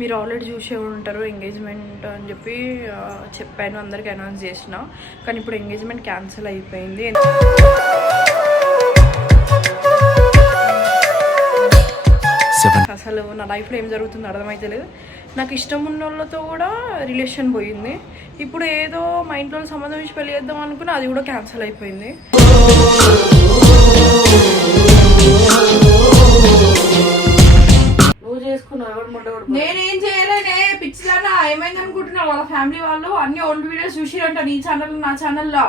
మీరు ఆల్రెడీ చూసే ఉంటారు ఎంగేజ్మెంట్ అని చెప్పి చెప్పాను, అందరికి అనౌన్స్ చేసిన. కానీ ఇప్పుడు ఎంగేజ్మెంట్ క్యాన్సిల్ అయిపోయింది. అసలు నా లైఫ్లో ఏం జరుగుతుందో అర్థమైతే లేదు. నాకు ఇష్టం ఉన్న వాళ్ళతో కూడా రిలేషన్ పోయింది. ఇప్పుడు ఏదో మా ఇంట్లో సంబంధం ఇచ్చి పెళ్లి చేద్దాం అనుకున్నా, అది కూడా క్యాన్సిల్ అయిపోయింది. నేనేం చేయలేనే, పిచ్చిలాగా ఏమైంది అనుకుంటున్నా. వాళ్ళ ఫ్యామిలీ వాళ్ళు అన్ని ఓల్డ్ వీడియోస్ చూసిరంట నీ ఛానల్ నా ఛానల్లో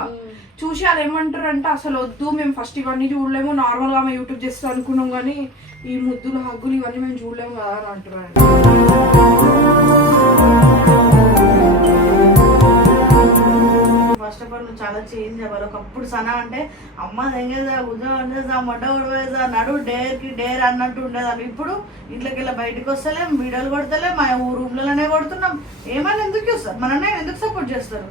చూసి వాళ్ళు ఏమంటారు అంటే, అసలు వద్దు మేము ఫస్ట్ ఇవన్నీ చూడలేము, నార్మల్గా మేము యూట్యూబ్ చేస్తాం అనుకున్నాం, కానీ ఈ ముద్దులు హగ్గులు ఇవన్నీ మేము చూడలేము కదా అని అంటున్నారు. ఫస్ట్ ఆఫ్ ఆల్ నువ్వు చాలా చేంజ్ అవ్వాలి. ఒకప్పుడు సనా అంటే అమ్మ తెంగేదా ఉద్యోగం మొట్ట ఉడవేదా నడు డేర్కి డేర్ అన్నట్టు ఉండేదాన్ని. ఇప్పుడు ఇంట్లోకి వెళ్ళి బయటకు వస్తలేం, వీడియోలు కొడతలే, మా రూమ్లలోనే కొడుతున్నాం. ఏమైనా ఎందుకు చూస్తారు, మననే ఎందుకు సపోర్ట్ చేస్తారు?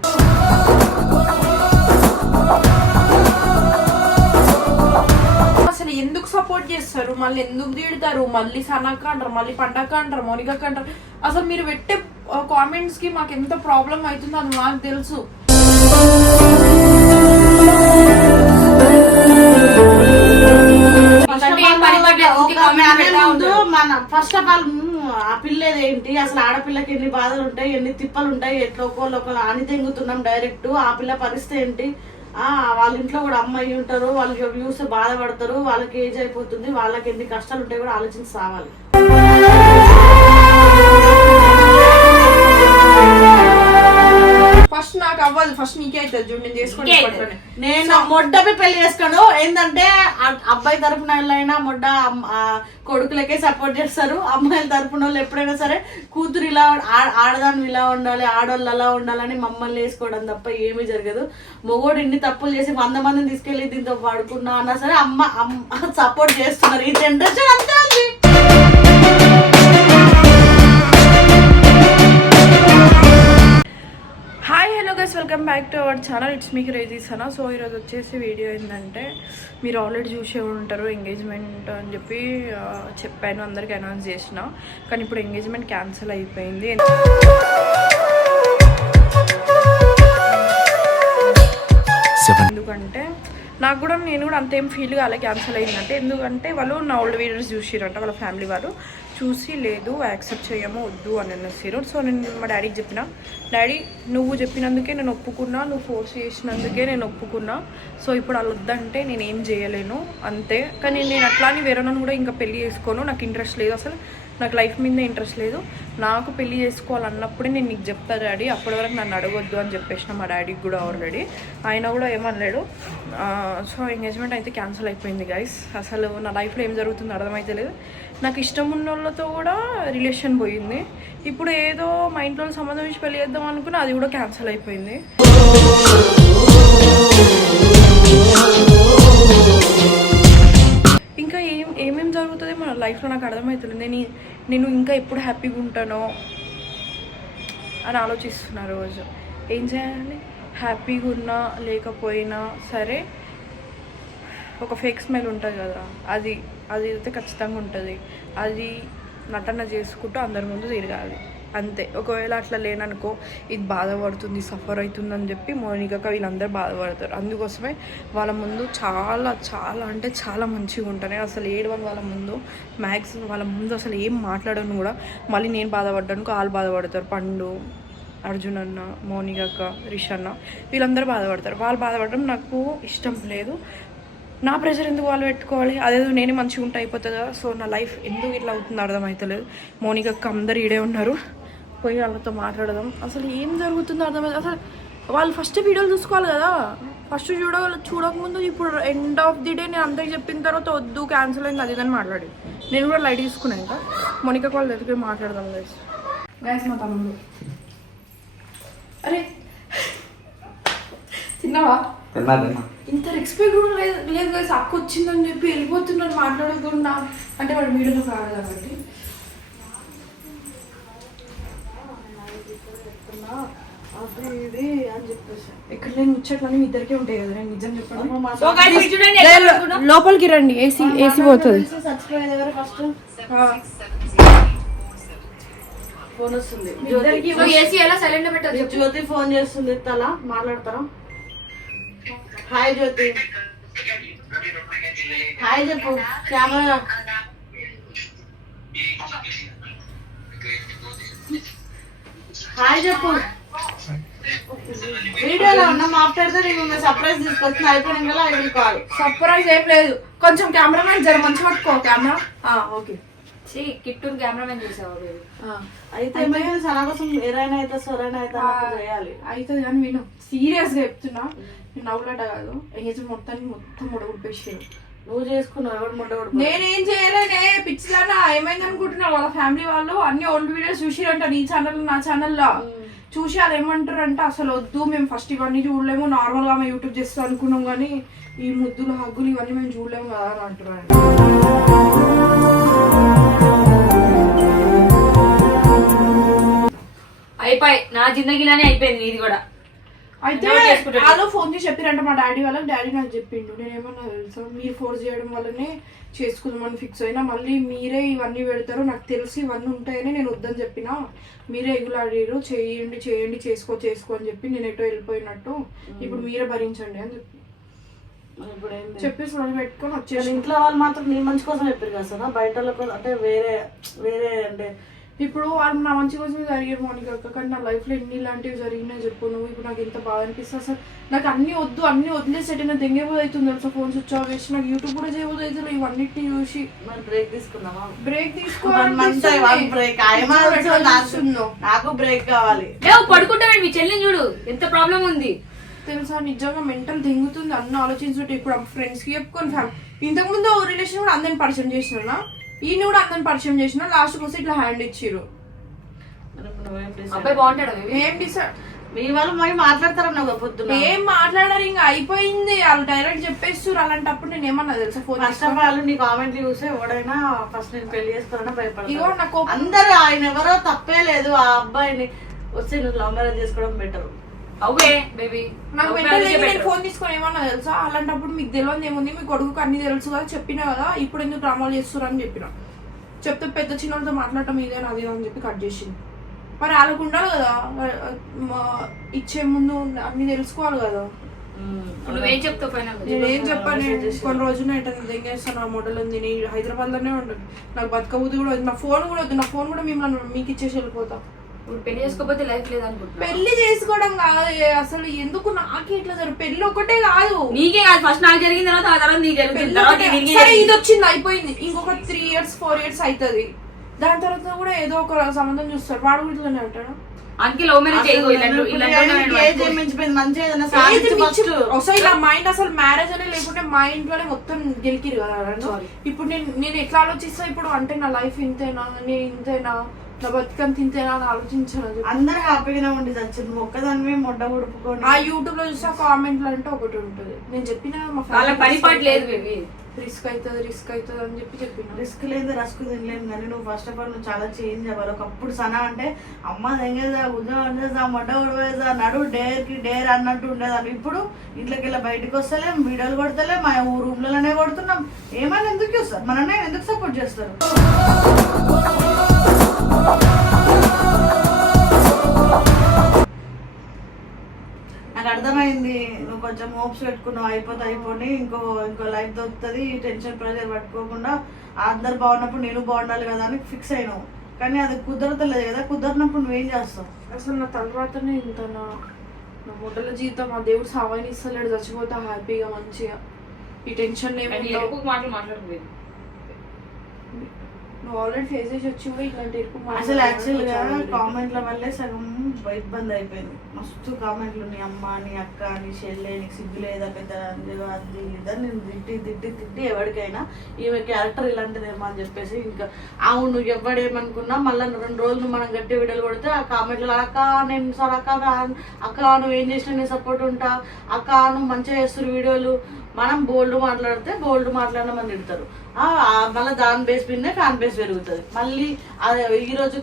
అసలు ఎందుకు సపోర్ట్ చేస్తారు, మళ్ళీ ఎందుకు తిడతారు, మళ్ళీ సనక్క అంటారు, మళ్ళీ పండక్క అంటారు, మోనికక్క అంటారు. అసలు మీరు పెట్టే కామెంట్స్ కి మాకు ఎంత ప్రాబ్లం అవుతుందో అది మాకు తెలుసు. ఫస్ట్ ఆఫ్ ఆల్ ఆ పిల్లది ఏంటి, అసలు ఆడపిల్లకి ఎన్ని బాధలు ఉంటాయి, ఎన్ని తిప్పలు ఉంటాయి, ఎట్లా ఒకళ్ళు అని తెంగుతున్నాం డైరెక్ట్. ఆ పిల్ల పరిస్థితి ఏంటి, వాళ్ళ ఇంట్లో కూడా అమ్మాయి ఉంటారు, వాళ్ళకి వ్యూస్ బాధపడతారు, వాళ్ళకి ఏజ్ అయిపోతుంది, వాళ్ళకి ఎన్ని కష్టాలు ఉంటాయి కూడా ఆలోచించి సావాలి. ఫస్ట్ నాకు అవ్వదు, ఫస్ట్ నీకే అవుతుంది చూడు. నేను చేసుకుంటాను, నేను మొడ్డపై పెళ్లి చేసుకోను. ఏంటంటే అబ్బాయి తరపున అయినా మొడ్డ కొడుకులకే సపోర్ట్ చేస్తారు. అమ్మాయిల తరపున వాళ్ళు ఎప్పుడైనా సరే కూతురు ఇలా ఆడదాన్ని ఇలా ఉండాలి, ఆడవాళ్ళు అలా ఉండాలని మమ్మల్ని వేసుకోవడం తప్ప ఏమీ జరగదు. మొగోడు ఇన్ని తప్పులు చేసి 100 మందిని తీసుకెళ్లి దీంతో పడుకున్నా అన్నా సరే అమ్మ సపోర్ట్ చేస్తున్నారు. ఈ జనరేషన్ అంతే ఉంది. Hi hello guys, welcome back to our channel. It's me crazy Sana. So ఈరోజు వచ్చేసి వీడియో ఏంటంటే, మీరు ఆల్రెడీ చూసే ఉంటారు ఎంగేజ్మెంట్ అని చెప్పి చెప్పాను, అందరికి అనౌన్స్ చేసిన. కానీ ఇప్పుడు ఎంగేజ్మెంట్ క్యాన్సిల్ అయిపోయింది. ఎందుకంటే నేను కూడా అంతేం ఫీల్ కాలే క్యాన్సిల్ అయిందంటే. ఎందుకంటే వాళ్ళు నా ఓల్డ్ వీడియోస్ చూసిరంట, వాళ్ళ ఫ్యామిలీ వాళ్ళు చూసి లేదు యాక్సెప్ట్ చేయము వద్దు అని అన్నారు. సో నేను మా డాడీకి చెప్పిన, డాడీ నువ్వు చెప్పినందుకే నేను ఒప్పుకున్నా, నువ్వు ఫోర్స్ చేసినందుకే నేను ఒప్పుకున్నా. సో ఇప్పుడు వాళ్ళు వద్దంటే నేను ఏం చేయలేను అంతే. కానీ నేను అట్లా అని వేరే నన్ను కూడా ఇంకా పెళ్లి చేసుకోను, నాకు ఇంట్రెస్ట్ లేదు, అసలు నాకు లైఫ్ మీద ఇంట్రెస్ట్ లేదు. నాకు పెళ్లి చేసుకోవాలన్నప్పుడే నేను నీకు చెప్తా డాడీ, అప్పటి వరకు నన్ను అడగొద్దు అని చెప్పేసిన మా డాడీకి కూడా ఆల్రెడీ. ఆయన కూడా ఏమనలేడు. సో ఎంగేజ్మెంట్ అయితే క్యాన్సిల్ అయిపోయింది గైస్. అసలు నా లైఫ్లో ఏం జరుగుతుందో అర్థమైతే లేదు. నాకు ఇష్టం ఉన్న వాళ్ళతో కూడా రిలేషన్ పోయింది. ఇప్పుడు ఏదో మా ఇంట్లో సంబంధం ఇచ్చి పెళ్లి చేద్దాం అనుకున్నా, అది కూడా క్యాన్సిల్ అయిపోయింది. ఇంకా ఏమేమి జరుగుతుంది మన లైఫ్లో నాకు అర్థమవుతుంది. నేను ఇంకా ఎప్పుడు హ్యాపీగా ఉంటానో అని ఆలోచిస్తున్నా రోజు. ఏం చేయాలి, హ్యాపీగా ఉన్నా లేకపోయినా సరే ఒక ఫేక్ స్మైల్ ఉంటుంది కదా, అది అయితే ఖచ్చితంగా ఉంటుంది. అది నటన చేసుకుంటూ అందరి ముందు తిరగాలి అంతే. ఒకవేళ అట్లా లేననుకో, ఇది బాధపడుతుంది, సఫర్ అవుతుంది అని చెప్పి మోనికక్క వీళ్ళందరూ బాధపడతారు. అందుకోసమే వాళ్ళ ముందు చాలా చాలా అంటే చాలా మంచిగా ఉంటాను. అసలు ఏడవని వాళ్ళ ముందు, మ్యాక్సిమం వాళ్ళ ముందు అసలు ఏం మాట్లాడను కూడా. మళ్ళీ నేను బాధపడ్డాను, వాళ్ళు బాధపడతారు. పండు, అర్జున్ అన్న, మోనికక్క, రిష్ అన్న వీళ్ళందరూ బాధపడతారు. వాళ్ళు బాధపడడం నాకు ఇష్టం లేదు. నా ప్రెషర్ ఎందుకు వాళ్ళు పెట్టుకోవాలి, అదేదో నేనే మంచిగా ఉంటే అయిపోతుంది కదా. సో నా లైఫ్ ఎందుకు ఇట్లా అవుతుందో అర్థమవుతలేదు. మోనికక్క అందరు ఈడే ఉన్నారు, పోయి వాళ్ళతో మాట్లాడదాం. అసలు ఏం జరుగుతుందో అర్థమవుతుంది. అసలు వాళ్ళు ఫస్ట్ వీడియోలు చూసుకోవాలి కదా, ఫస్ట్ చూడకముందు ఇప్పుడు ఎండ్ ఆఫ్ ది డే నేను అందరికి చెప్పిన తర్వాత వద్దు క్యాన్సిల్ అయింది అది ఇదని మాట్లాడి నేను కూడా లైట్ తీసుకున్నాను. ఇంకా మోనికక్క వాళ్ళ దగ్గర మాట్లాడదాం గైస్. మా తమ్ముడు, అరే తిన్నావా? ఇంత రెస్పెక్ట్ కూడా లేదు గైస్. అక్క వచ్చిందని చెప్పి వెళ్ళిపోతున్నాను మాట్లాడకుండా, అంటే వాడు వీడియోలో కాదు కాబట్టి. ఇక్కడ నేను ముచ్చట్లని మీ ఇద్దరికే ఉంటాయి కదా, నేను నిజం చెప్పాను. లోపలికి రండి, ఏసీ పోతుంది. ఫోన్ వస్తుంది. ఏసీ ఎలా సైలెంట్ పెట్టచ్చు? జ్యోతి ఫోన్ చేస్తుంది, తలా మాట్లాడతారా? హాయ్ జ్యోతి. హాయ్ చెప్పు. కెమెరా హాయ్ చెప్పు. వీడియోలో ఉన్నా మాట్లాడితే నేను సర్ప్రైజ్ తీసుకొచ్చిన అయిపోయిన కదా ఐ విల్ కాల్. సర్ప్రైజ్ ఏం లేదు, కొంచెం కెమెరామెన్ జర మంచి పట్టుకో కెమెరా. ఓకే కిట్టూరు కెమెరామెన్ చేసావా? అయితే ఏమైనా సనా కోసం ఏరైనా అయితే సొరైనా అయితే చేయాలి. అవుతుంది కానీ విను, సీరియస్ గా చెప్తున్నా, నేను నవ్వులాట కాదు. ఏజ్ మొత్తం ముడగొడిపేసారు. నువ్వు చేసుకున్నావు, ఎవరు ముడగొడు? నేనేం చేయలేనే పిచ్చిలానా. ఏమైంది అనుకుంటున్నా, వాళ్ళ ఫ్యామిలీ వాళ్ళు అన్ని ఓల్డ్ వీడియోస్ చూసిరంట నీ ఛానల్ నా ఛానల్లో చూసి వాళ్ళు ఏమంటారు అంటే అసలు వద్దు, మేము ఫస్ట్ ఇవన్నీ చూడలేము, నార్మల్ గా మేము యూట్యూబ్ చేస్తాం అనుకున్నాం కానీ ఈ ముద్దులు హగ్గులు ఇవన్నీ మేము చూడలేము కదా అని అంటున్నారు. అయిపోయి నా జిందగీలానే అయిపోయింది ఇది కూడా. అయితే వాళ్ళు ఫోన్ చేసి చెప్పారంట మా డాడీ వాళ్ళకి. డాడీ నాకు చెప్పిండు. నేనేమన్నా తెలుసా, మీరు ఫోర్స్ చేయడం వల్లనే చేసుకుందామని ఫిక్స్ అయినా, మళ్ళీ మీరే ఇవన్నీ పెడతారు నాకు తెలిసి ఇవన్నీ ఉంటాయని నేను వద్దని చెప్పినా, మీరే ఎగులాడారు, చేయండి చేయండి చేసుకో అని చెప్పి నేను ఎటో వెళ్ళిపోయినట్టు, ఇప్పుడు మీరే భరించండి అని చెప్పి చెప్పేసి వాళ్ళు పెట్టుకొని వచ్చేసి. ఇంట్లో వాళ్ళు మాత్రం నీ మంచి కోసం చెప్పారు కదా సార్, బయట అంటే వేరే అంటే ఇప్పుడు వాళ్ళు నా మంచి కోసమే జరిగారు మౌనిక అక్క, కానీ నా లైఫ్లో ఎన్ని ఇలాంటివి జరిగినాయి చెప్పు నువ్వు. ఇప్పుడు నాకు ఎంత బాధ అనిపిస్తుంది అసలు. నాకు అన్ని వదిలేసేట నాకు దెంగేపోదు అవుతుంది తెలుసా. ఫోన్ స్విచ్ ఆఫ్ చేసి నాకు యూట్యూబ్ కూడా చేయబోదు అవుతుంది ఇవన్నిటిని చూసి. బ్రేక్ తీసుకుందామా? బ్రేక్ తీసుకోవాలి, నాకు బ్రేక్ కావాలి. పడుకుంటా మీ చెల్లిని చూడు ఎంత ప్రాబ్లం ఉంది తెలుసా. నిజంగా మెంటల్ దింగుతుంది అన్న ఆలోచించుంటే. ఇప్పుడు ఫ్రెండ్స్ కి చెప్పుకొని ఇంతకు ముందు రిలేషన్ కూడా అందరిని పరిచయం చేసినా, ఈయన కూడా అందరిని పరిచయం చేసిన, లాస్ట్ కోసం ఇట్లా హ్యాండ్ ఇచ్చిర్రు. అబ్బాయి బాగుంటాడు. ఏం డిసైడ్ మీ వాళ్ళు మరి మాట్లాడతారన్న పొద్దున ఏం మాట్లాడారు, ఇంకా అయిపోయింది. వాళ్ళు డైరెక్ట్ చెప్పేస్తారు. అలాంటప్పుడు నేను ఏమన్నా తెలుసా, ఫోన్ ఫస్ట్ ఆఫ్ ఆల్ నీ కామెంట్లు చూస్తే ఎవడైనా ఫస్ట్ నేను పెళ్లి చేసుకోవాలన్నా భయపడతాను. ఇగో నాకు అందరూ ఆయన ఎవరో తప్పే లేదు, ఆ అబ్బాయిని వస్తే నువ్వు లవ్ మ్యారేజ్ చేసుకోవడం బెటర్. అవే బేబీ నాకు నేను ఫోన్ తీసుకొని ఏమన్నా తెలుసా, అలాంటప్పుడు మీకు తెలియదు ఏముంది, మీ కొడుకు అన్ని తెలుసు కదా, చెప్పినా కదా, ఇప్పుడు ఎందుకు డ్రామాలు చేస్తారు అని చెప్పిన. చెప్తే పెద్ద చిన్నతో మాట్లాడటం ఇదే నాది అని చెప్పి కట్ చేసింది. మరి వాళ్ళకు ఉండాలి కదా, ఇచ్చే ముందు అన్ని తెలుసుకోవాలి కదా. నువ్వేం చెప్తావు ఫైనల్? నేనేం చెప్పాను, కొన్ని రోజులు ఏంటంటే దెంగేస్తాను ఆ మోడల్ ఉంది, నేను హైదరాబాద్ లోనే ఉంటాను, నాకు బతకబుద్ధి కూడా వద్దు, నా ఫోన్ కూడా వద్దు, నా ఫోన్ కూడా మిమ్మల్ని మీకు ఇచ్చేసి వెళ్ళిపోతా. పెళ్లి చేసుకోకపోతే లైఫ్ లేదనుకుంటున్నా. పెళ్లి చేసుకోవడం కాదు అసలు, ఎందుకు నాకే ఇట్లా జరుగుతుంది. పెళ్లి ఒకటే కాదు, నీకే కాదు, ఫస్ట్ నాకు జరిగిన తర్వాత ఆ తర్వాత నీకు జరుగుతుంది. ఇది వచ్చింది అయిపోయింది, ఇంకొక 3 years 4 years అవుతుంది, దాని తర్వాత కూడా ఏదో ఒక సంబంధం చూస్తారు. వాడు కూడా ఇట్లానే అంటాడు. అందుకే లవ్ మ్యారేజ్ ఇలా మైండ్ అసలు మ్యారేజ్ అనే లేకుంటే మా ఇంట్లోనే మొత్తం గెలికిరు కదా. ఇప్పుడు నేను ఎట్లా ఆలోచిస్తా ఇప్పుడు, అంటే నా లైఫ్ ఇంతేనా, నేను ఇంతేనా, నా బతుకం తింతేనా అని ఆలోచించాను. అందరు హ్యాపీగానే ఉండి చచ్చింది, ఒక్కదాని మొడ్డ ఉడుపుకోండి. ఆ యూట్యూబ్ లో చూసా కామెంట్లు అంటే ఒకటి ఉంటుంది. నేను చెప్పిన మా పని పాటు లేదు బేబీ, రిస్క్ అవుతుంది అని చెప్పిన. రిస్క్ లేదు, రస్క్ తినలేదు. కానీ నువ్వు ఫస్ట్ ఆఫ్ ఆల్ నువ్వు చాలా చేంజ్ అవ్వాలి. ఒకప్పుడు సనా అంటే అమ్మ తెంగేదా, ఉద్యోగం అందేదా, మొడ్డ ఉడవేదా, నడు డేర్ అన్నట్టు ఉండేదాన్ని. ఇప్పుడు ఇంట్లోకి వెళ్ళి బయటకు వస్తలేం, వీడియోలు కొడతలే, మా రూమ్లలోనే కొడుతున్నాం. ఏమైనా ఎందుకు చూస్తారు, మననే ఎందుకు సపోర్ట్ చేస్తారు? నాకు అర్థమైంది, నువ్వు కొంచెం హోప్స్ పెట్టుకున్నావు, అయిపోయి ఇంకో లైఫ్ దొరుకుతుంది, టెన్షన్ ప్రెషర్ పట్టుకోకుండా అందరు బాగున్నప్పుడు నేను బాగుండాలి కదా అని ఫిక్స్ అయినావు. కానీ అది కుదరతలేదు కదా, కుదరినప్పుడు నువ్వేం చేస్తావు? అసలు నా తర్వాతనే ఇంత నా మొదల జీవితం ఆ దేవుడు సావాయిని ఇస్తలేడు, చచ్చిపోతా హ్యాపీగా మంచిగా, ఈ టెన్షన్ మాటలు మాట్లాడలేదు. నువ్వు ఆల్రెడీ ఫేస్ చేసి వచ్చి ఇట్లాంటి అసలు యాక్చువల్గా కామెంట్ల వల్లే సగం ఇబ్బంది అయిపోయింది. మస్తు కామెంట్లు, నీ అమ్మ, నీ అక్క, నీ చెల్లె, నీకు సిగ్గు లేదా, పెద్ద అది ఇదని నేను తిట్టి ఎవరికైనా ఈమె క్యారెక్టర్ ఇలాంటిదేమో అని చెప్పేసి, ఇంకా అవును నువ్వు ఎవడేమనుకున్నా మళ్ళీ 2 రోజులు మనం గట్టి వీడియోలు కొడితే ఆ కామెంట్లు, అక్క నేను సార్ అక్క నువ్వేం చేసినా నేను సపోర్ట్ ఉంటా, అక్క నువ్వు మంచిగా చేస్తారు వీడియోలు, మనం బోల్డ్ మాట్లాడితే బోల్డ్ మాట్లాడమని తిడతారు. మళ్ళీ దాని బేస్ మీద ఫ్యాన్ బేస్ పెరుగుతుంది. మళ్ళీ ఈ రోజు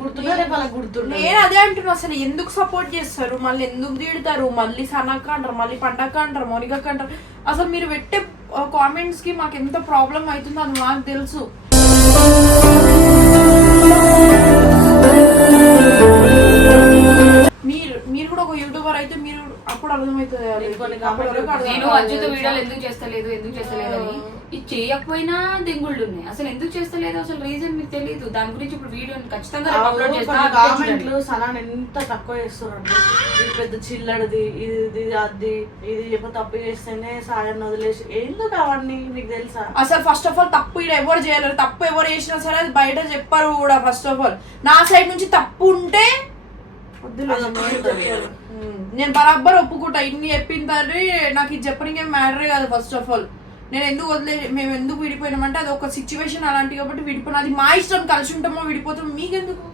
గుర్తున్నా రేపు అలా గుర్తుండే. నేను అదే అంటున్నా, అసలు ఎందుకు సపోర్ట్ చేస్తారు, మళ్ళీ ఎందుకు తిడతారు, మళ్ళీ సనక్క అంటారు, మళ్ళీ పండక్క అంటారు, మౌనిక అంటారు. అసలు మీరు పెట్టే కామెంట్స్ కి మాకు ఎంత ప్రాబ్లం అవుతుందో అది మాకు తెలుసు. అర్థమవుతుంది. కొన్ని అప్పటి వరకు అర్థం నేను కాదు. అజ్జుతో వీడియోలు ఎందుకు చేస్తలేదు అని ఇది చేయకపోయినా దెంగుళ్ళు ఉన్నాయి. అసలు ఎందుకు చేస్తలేదు అసలు రీజన్ మీకు తెలియదు. దాని గురించి ఇప్పుడు వీడియో ఖచ్చితంగా రేపు అప్లోడ్ చేస్తా. కామెంట్లు సనాన్ ఎంత తక్కువ చేస్తున్నారు. ఇది పెద్ద చిల్లడిది, ఇది అది, ఇది ఎప్పుడు తప్పు చేస్తేనే సాయాన్ని వదిలేసి ఎందుకు అవన్నీ మీకు తెలుసా? అసలు ఫస్ట్ ఆఫ్ ఆల్ తప్పు ఇక్కడ ఎవరు చేయలేరు. తప్పు ఎవరు చేసినా సరే అది బయట చెప్పరు కూడా. ఫస్ట్ ఆఫ్ ఆల్ నా సైడ్ నుంచి తప్పు ఉంటే నేను బరాబర్ ఒప్పుకుంటా. ఇన్ని చెప్పిన తండ్రి నాకు ఇది చెప్పడానికి ఏం మ్యాటరే కాదు. ఫస్ట్ ఆఫ్ ఆల్ నేను ఎందుకు మేము ఎందుకు విడిపోయినామంటే అది ఒక సిచ్యువేషన్ అలాంటి కాబట్టి విడిపోయినా. అది మా ఇష్టం, కలిసి ఉంటామో విడిపోతామో మీకెందుకు.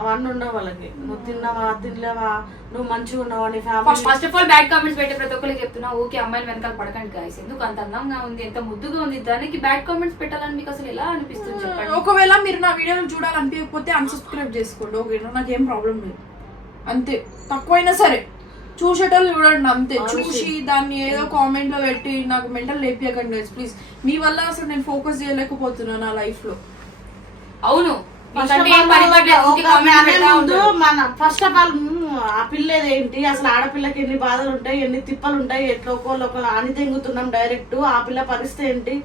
అవన్నీ ఉండవు వాళ్ళకి. నువ్వు తిన్నావా తినలేవా, నువ్వు మంచిగా ఉన్నావా, నీ family. First of all bad comments పెట్టే ప్రతి ఒక్కరికి చెప్తున్నా, ఓకే అమ్మాయిలు వెనకాల పడకండి గాయస్. ఎందుకు అంత అందంగా ఉంది, ఎంత ముద్దుగా ఉంది, దానికి బ్యాడ్ కామెంట్స్ పెట్టాలని మీకు అసలు ఎలా అనిపిస్తుంది చెప్పండి. ఒకవేళ మీరు నా వీడియోలు చూడాలనిపించకపోతే అన్సబ్స్క్రైబ్ చేసుకోండి. ఓకేనా, నాకేం ప్రాబ్లం లేదు. అంతే, తక్కువైనా సరే చూసేటోళ్ళు చూడండి అంతే. చూసి దాన్ని ఏదో కామెంట్ లో పెట్టి నాకు మెంటల్ లేపియకండి ప్లీజ్. మీ వల్ల అసలు నేను ఫోకస్ చేయలేకపోతున్నా నా లైఫ్ లో. అవును, ఫస్ట్ ఆఫ్ ఆల్ ఆ పిల్లది ఏంటి అసలు, ఆడపిల్లకి ఎన్ని బాధలు ఉంటాయి, ఎన్ని తిప్పలు ఉంటాయి, ఎట్లా ఒకళ్ళు అని తెంగుతున్నాం డైరెక్ట్. ఆ పిల్ల పరిస్థితి ఏంటి,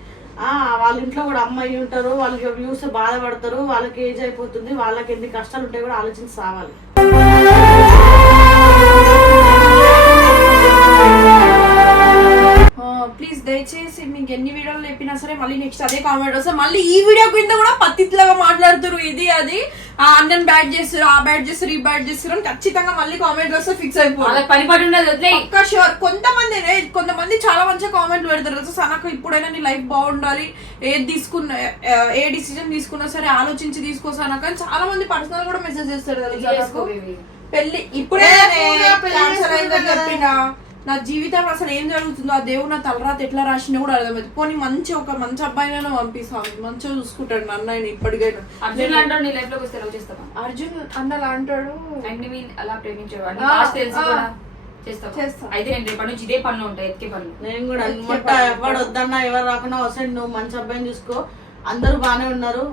వాళ్ళ ఇంట్లో కూడా అమ్మాయి ఉంటారు, వాళ్ళకి వ్యూస్ బాధపడతారు, వాళ్ళకి ఏజ్ అయిపోతుంది, వాళ్ళకి ఎన్ని కష్టాలు ఉంటాయి కూడా ఆలోచించి సావాలి. ప్లీజ్ దయచేసి మీకు ఎన్ని వీడియోలు చెప్పినా సరే మళ్ళీ నెక్స్ట్ అదే కామెంట్ వస్తే మళ్ళీ ఈ వీడియో కింద కూడా పత్తిలాగా మాట్లాడుతారు. ఇది అది అన్నన్ బ్యాడ్ చేస్తారు, ఆ బ్యాడ్ చేస్తారు, ఈ బ్యాడ్ చేస్తారు అని ఖచ్చితంగా మళ్ళీ కామెంట్ వస్తే ఫిక్స్ అయిపోవాలి. పని పడి ఉండదు షూర్. కొంతమంది చాలా మంచిగా కామెంట్లు పెడతారు. సనకు ఇప్పుడైనా నీ లైఫ్ బాగుండాలి, ఏ డిసిజన్ తీసుకున్నా సరే ఆలోచించి తీసుకోసానా. కానీ చాలా మంది పర్సనల్ కూడా మెసేజ్ చేస్తారు. పెళ్లి ఇప్పుడే చెప్పినా నా జీవితం అసలు ఏం జరుగుతుందో ఆ దేవుడు నా తలరాత ఎట్లా రాసినా కూడా అర్థమైంది. పోనీ ఒక మంచి అబ్బాయినైనా పంపిస్తాను, మంచిగా చూసుకుంటాడు నన్ను ఆయన ఇప్పటికైనా. అర్జున్ అంటాడు నీ లైఫ్ లోకి వస్తే లవ్ చేస్తావా? అర్జున్ అన్నలా అంటాడు అలా ప్రేమించేవాడు చేస్తా. అయితే నేను రేపటి నుంచి ఇదే పనులు ఉంటాయి, ఎత్తికే పనులు. నేను కూడా ఎవరు వద్దన్నా ఎవరు రాకుండా వస్తే నువ్వు మంచి అబ్బాయిని చూసుకో, అందరూ బానే ఉన్నారు,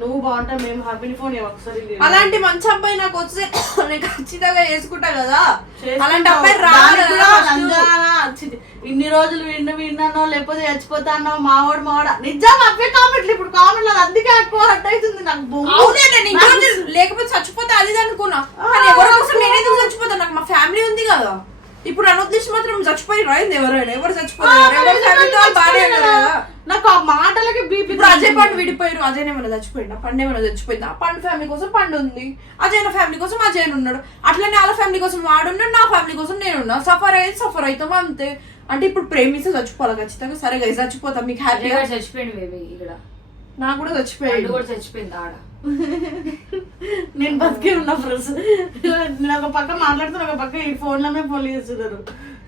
నువ్వు బాగుంటా, మేము హ్యాపీ ఫోన్ ఒకసారి. అలాంటి మంచి అబ్బాయి నాకు వస్తే నేను ఖచ్చితంగా చేసుకుంటా కదా. అలాంటి అబ్బాయి ఇన్ని రోజులు విన్నానో లేకపోతే చచ్చిపోతానో మావాడు నిజం అబ్బే కామెంట్లు ఇప్పుడు కామెంట్లు అందుకే ఎక్కువ హట్ అవుతుంది నాకు. లేకపోతే చచ్చిపోతే అది అనుకున్నా, ఎవరి కోసం నేనేందుకు చచ్చిపోతాను, నాకు మా ఫ్యామిలీ ఉంది కదా. ఇప్పుడు అనుద్దేశి మాత్రం చచ్చిపోయి రాయింది ఎవరైనా, ఎవరు చచ్చిపోయారు నాకు ఆ మాటలకి బీపీ. ఇప్పుడు అజయ్ పండు విడిపోయారు, అజయ్ ఏమైనా చచ్చిపోయింది, పండు ఏమైనా చచ్చిపోయింది. ఆ పండు ఫ్యామిలీ కోసం పండు ఉంది, అజయ్ ఫ్యామిలీ కోసం అజయ్ ఉన్నాడు, అట్లనే వాళ్ళ ఫ్యామిలీ కోసం వాడున్నాడు, నా ఫ్యామిలీ కోసం నేనున్నా. సఫర్ అవుతాం అంతే. అంటే ఇప్పుడు ప్రేమిస్తే చచ్చిపోవాలి ఖచ్చితంగా. సరే గైస్ చచ్చిపోతాం, మీకు హ్యాపీగా. చచ్చిపోయింది ఇక్కడ, నాకు కూడా చచ్చిపోయాడు, కూడా చచ్చిపోయింది ఆడ. నేను బతికే ఉన్నా ఫ్రెండ్స్. నేను ఒక పక్క మాట్లాడుతున్నా, ఒక పక్క ఈ ఫోన్లోనే ఫోన్ చేస్తున్నారు.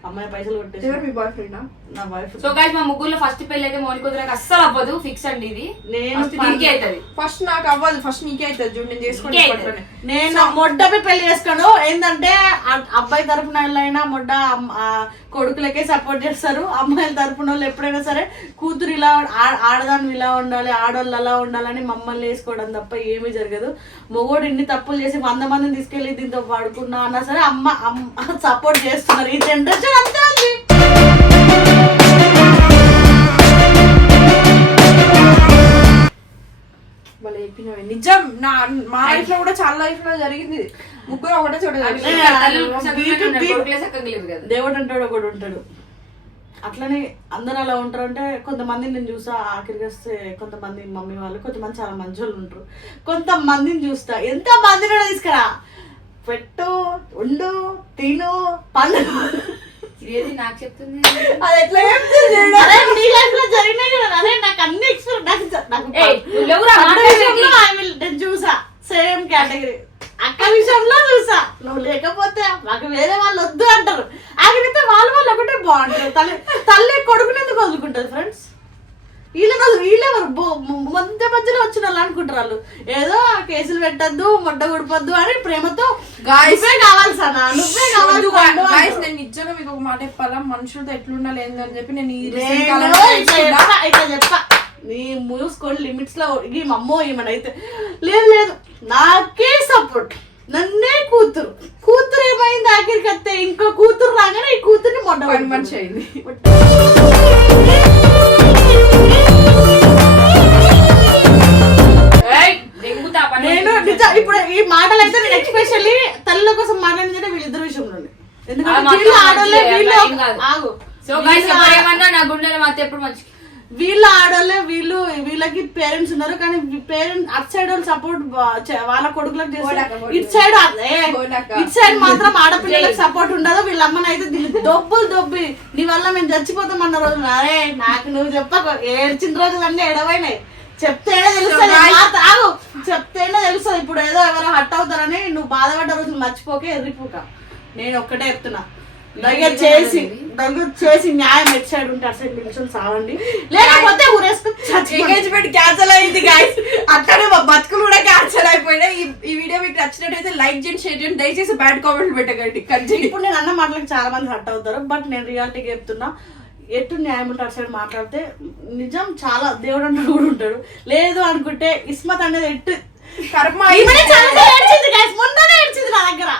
అమ్మాయి పైసలు కొట్టేసి. ఎవరు మీ బాయ్ ఫ్రెండ్? నా బాయ్ ఫ్రెండ్. సో గైస్ మా ముగ్గురులో ఫస్ట్ పెళ్లి అయితే మౌనిక వదిలేకి అస్సలు అవ్వదు, ఫిక్స్ అండి ఇది. నేను దీనికి అవుతుంది, ఫస్ట్ నాకు అవ్వదు, ఫస్ట్ నీకే అవుతుంది. చూడు నేను చేసుకోండి. నేను మొడ్డపై పెళ్లి చేసుకోను. ఏంటంటే అబ్బాయి తరపున అయినా మొడ్డ కొడుకులకే సపోర్ట్ చేస్తారు. అమ్మాయిల తరపున వాళ్ళు ఎప్పుడైనా సరే కూతురు ఇలా ఆడదాన్ని ఇలా ఉండాలి, ఆడవాళ్ళు అలా ఉండాలని మమ్మల్ని వేసుకోవడం తప్ప ఏమీ జరగదు. మొగోడు ఇన్ని తప్పులు చేసి 100 మందిని తీసుకెళ్లి దీంతో పడుకున్నా అన్నా సరే అమ్మ సపోర్ట్ చేస్తున్నారు. ఈ జనరేషన్ అంతే ఉంది. నిజం మా లైఫ్ లో కూడా చాలా లైఫ్ లో జరిగింది. ముగ్గురు ఒకటే చోట దేవుడు అంటాడు ఒకడు ఉంటాడు. అట్లనే అందరు అలా ఉంటారు. అంటే కొంతమందిని నేను చూసా, ఆఖరికి వస్తే కొంతమంది మమ్మీ వాళ్ళు, కొంతమంది చాలా మంచి వాళ్ళు ఉంటారు. కొంతమందిని చూస్తా, ఎంత మందిని తీసుకురా, పెట్టు, ఉండు, తిను, పండు. ఇదేది నాకు చెప్తుంది, అది ఎట్లా నీ లైఫ్ లో జరిగినాయి కదా. అదే నాకు అన్ని ఎక్స్పీరియన్స్ నేను చూసా. సేమ్ కేటగిరీ అక్క విషయంలో చూసా. నువ్వు లేకపోతే మాకు వేరే వాళ్ళు వద్దు అంటారు. ఆగితే వాళ్ళు ఒకటే బాగుంటారు. తల్లి కొడుకుని ఎందుకు వదులుకుంటారు ఫ్రెండ్స్? వీళ్ళెవరు మధ్యలో వచ్చిన వాళ్ళు అనుకుంటారు. వాళ్ళు ఏదో కేసులు పెట్టద్దు, మొడ్డ గుడిపొద్దు అని ప్రేమతో నువ్వే కావాలి సార్, నువ్వే కావాలి. నేను నిజంగా మీకు ఒక మాట చెప్పాలా, మనుషులతో ఎట్లుండాలి ఏందని చెప్పి నేను ఇట్లా చెప్తా. నీ మూసుకోండి లిమిట్స్ లో. ఈ అమ్మో ఏమనైతే లేదు, నాకే సపోర్ట్, నన్నే కూతురు ఏమైంది ఆఖరికి వస్తే ఇంకో కూతురు రాగానే ఈ కూతురు పని మనిషి అయింది. నేను ఇప్పుడు ఈ మాటలు అయితే నేను ఎక్స్పెషల్లీ తల్లుల కోసం మాట్లాడిందంటే వీళ్ళిద్దరు విషయంలో. ఎందుకంటే వీళ్ళు ఆడోళ్ళే, వీళ్ళు ఆగు, వీళ్ళ ఆడోళ్ళే, వీళ్ళకి పేరెంట్స్ ఉన్నారు. కానీ పేరెంట్స్ అట్ సైడ్ వాళ్ళు సపోర్ట్ వాళ్ళ కొడుకులకు చేస్తారు. ఇట్ సైడ్ మాత్రం ఆడపిల్లలకు సపోర్ట్ ఉండదు. వీళ్ళ అమ్మని అయితే దొబ్బి నీ వల్ల మేము చచ్చిపోతాం అన్న రోజులు. అరే నాకు నువ్వు చెప్పక ఏడ్చిన రోజులన్నీ ఎడవైనాయి. చెప్తేనే తెలుస్తుంది, చెప్తేనే తెలుస్తుంది. ఇప్పుడు ఏదో ఎవరో హట్ అవుతారని నువ్వు బాధపడ్డ రోజులు మర్చిపోకే ఎర్రిపోక. నేను ఒక్కటే చెప్తున్నా, దగ్గర చేసి న్యాయం ఎట్ సైడ్ ఉంటే అటు సైడ్ నిమిషం సావండి, లేకపోతే ఎంగేజ్మెంట్ క్యాన్సల్ అయింది గాయ్స్. అట్లనే మా బతుకులు కూడా క్యాన్సల్ అయిపోయినాయి. ఈ వీడియో మీకు నచ్చినట్టయితే లైక్ చేయండి, షేర్ చేయండి, దయచేసి బ్యాడ్ కామెంట్ పెట్టకండి. ఇప్పుడు నేను అన్న మాటలకు చాలా మంది హట్ అవుతారు. బట్ నేను రియాలిటీగా చెప్తున్నా, ఎటు న్యాయం ఉంటే అటు సైడ్ మాట్లాడితే నిజం చాలా దేవుడు అంటూ కూడా ఉంటాడు. లేదు అనుకుంటే ఇస్మత్ అనేది ఎట్టు కర్మ మొన్ననే ఏడ్చింది నా దగ్గర.